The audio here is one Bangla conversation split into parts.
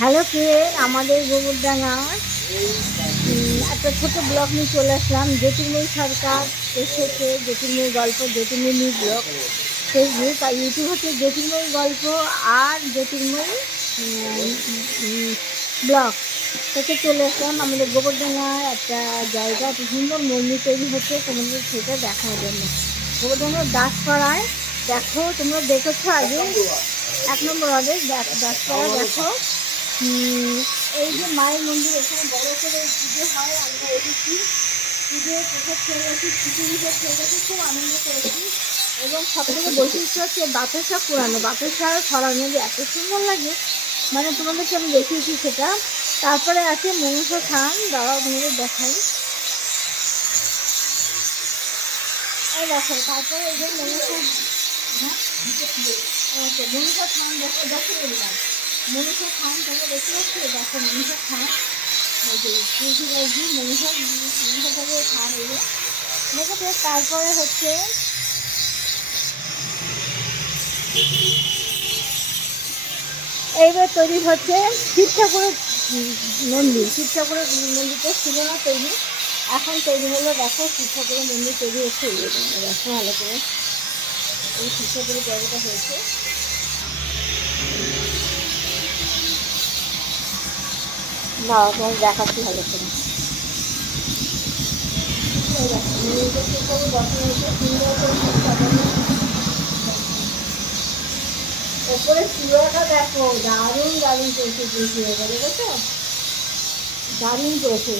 হ্যালো ফ্রেন্ড আমাদের গোবরডাঙ্গা একটা ছোট ব্লগ নিয়ে চলে আসলাম। জ্যোতির্ময়ী সরকার এসেছে জ্যোতির্ময়ী গল্প জ্যোতির্ময়ী ব্লগ ফেসবুক আর ইউটিউব হচ্ছে জ্যোতির্ময়ী গল্প আর জ্যোতির্ময়ী ব্লগ। থেকে চলে আসলাম। আমাদের গোবরডাঙ্গায় একটা জায়গা এত সুন্দর মন্দির তৈরি হচ্ছে। তোমাদের সেটা দেখার জন্য। গোবরডাঙ্গার দাসপাড়ায় দেখো তোমরা দেখেছ আগে? এক নম্বর হবে দাসপাড়া দেখো। উম, এই যে মায়ের মন্দির, এখানে বড় করে পুজো হয়, আমরা এসেছি। পুজো প্রসাদ খেয়ে গেছি, খিচুড়ি সব খেয়ে গেছি, খুব আনন্দ করেছি এবং সব থেকে বৈশিষ্ট্য হচ্ছে বাতাসা পুরানো বাতাসা ছড়ানো যে এত সুন্দর লাগে মানে তোমাদেরকে আমি দেখিয়েছি সেটা? তারপরে আছে মনুষ্য থান দাঁড়াও তোমাদের দেখাই। দেখো, তারপরে এই যে মনুষ্য হ্যাঁ? মনুষ্য থান দেখো দেখো এলাম মনীষা খান, তোমরা দেখতে পাচ্ছ? দেখো মনীষা খান। ওই যে ঠাকুরের খান দেখেছে তারপরে হচ্ছে এইবার তৈরি হচ্ছে শিব ঠাকুরের মন্দির। শিব ঠাকুরের মন্দিরটা ছিল না তৈরি। এখন তৈরি হলো, দেখো শিব ঠাকুরের মন্দির তৈরি হচ্ছে। দেখো ভালো করে। এই শিব ঠাকুরের জায়গাটা হয়েছে। না দেখাচ্ছি ভালো করে। ওপরে চূড়াটা দেখো, দারুণ দারুণ যে চূড়াটা দেখেছ? দারুণ করেছে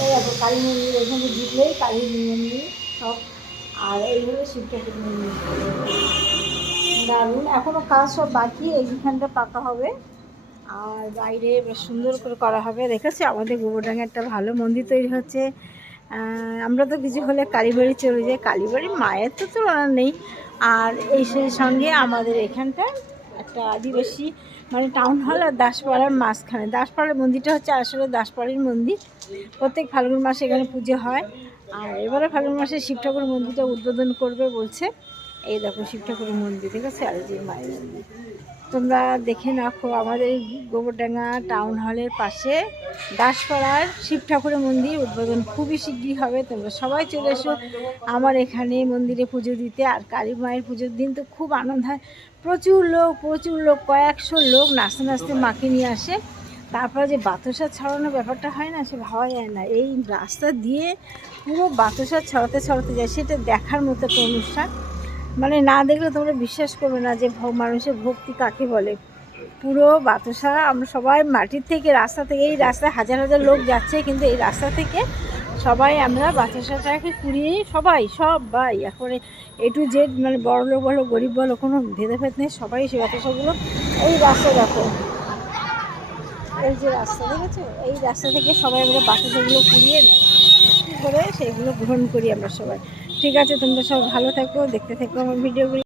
এই দেখো, কালী মন্দির, এখানে ঢুকলেই কালী মন্দির সব। আর এই হলো শিব ঠাকুর মন্দির। দারুণ, এখনও কাজ সব বাকি এইখানটা পাকা হবে। আর বাইরে বেশ সুন্দর করে করা হবে। দেখেছি? আমাদের গোবরডাঙ্গে একটা ভালো মন্দির তৈরি হচ্ছে। আমরা তো কিছু হলে কালীবাড়ি চলে যাই। কালীবাড়ি মায়ের তো তুলনা নেই। আর এই সঙ্গে আমাদের এখানটা একটা আদিবাসী মানে টাউন হল আর দাসপাড়ার মাঝখানে। দাসপাড়ার মন্দিরটা হচ্ছে আসলে দাসপাড়ির মন্দির। প্রত্যেক ফাল্গুন মাসে এখানে পুজো হয়। আর এবারে ফাল্গুন মাসে শিব ঠাকুর মন্দিরটা উদ্বোধন করবে বলছে। এই দেখো শিব ঠাকুরের মন্দির, ঠিক আছে? আর যে মায়ের তোমরা দেখে রাখো, আমাদের গোবরডাঙ্গা টাউন হলের পাশে দাসপাড়ার শিব ঠাকুরের মন্দির, উদ্বোধন খুবই শীঘ্রই হবে। তোমরা সবাই চলে এসো। আমার এখানে মন্দিরে পুজো দিতে আর কালী মায়ের পুজোর দিন তো খুব আনন্দ হয়। প্রচুর লোক প্রচুর লোক, কয়েকশো লোক নাচতে নাচতে মাকে নিয়ে আসে। তারপরে যে বাতাসা ছড়ানো ব্যাপারটা হয় না, সে ভাবা যায় না। এই রাস্তা দিয়ে পুরো বাতাসা ছড়াতে ছড়াতে যায়, সেটা দেখার মতো একটা অনুষ্ঠান। মানে না দেখলে তোমরা বিশ্বাস করবে না যে মানুষের ভক্তি কাকে বলে। পুরো বাতাসা আমরা সবাই মাটির থেকে রাস্তা থেকে, এই রাস্তায় হাজার হাজার লোক যাচ্ছে, কিন্তু এই রাস্তা থেকে সবাই আমরা বাতাসাটাকে কুড়িয়ে সবাই সবাই। একবারে এ টু জেড মানে বড় লোক বলো, গরিব বলো, কোনো ভেদাভেদ নেই, সবাই সেই বাতাসাগুলো এই রাস্তা দেখো। এই যে রাস্তা, দেখেছ? এই রাস্তা থেকে সবাই আমরা বাতাসাগুলো কুড়িয়ে নেয় করে সেইগুলো গ্রহণ করি আমরা সবাই। ঠিক আছে, তোমরা সব ভালো থাকো, দেখতে থাকো আমার ভিডিওগুলো।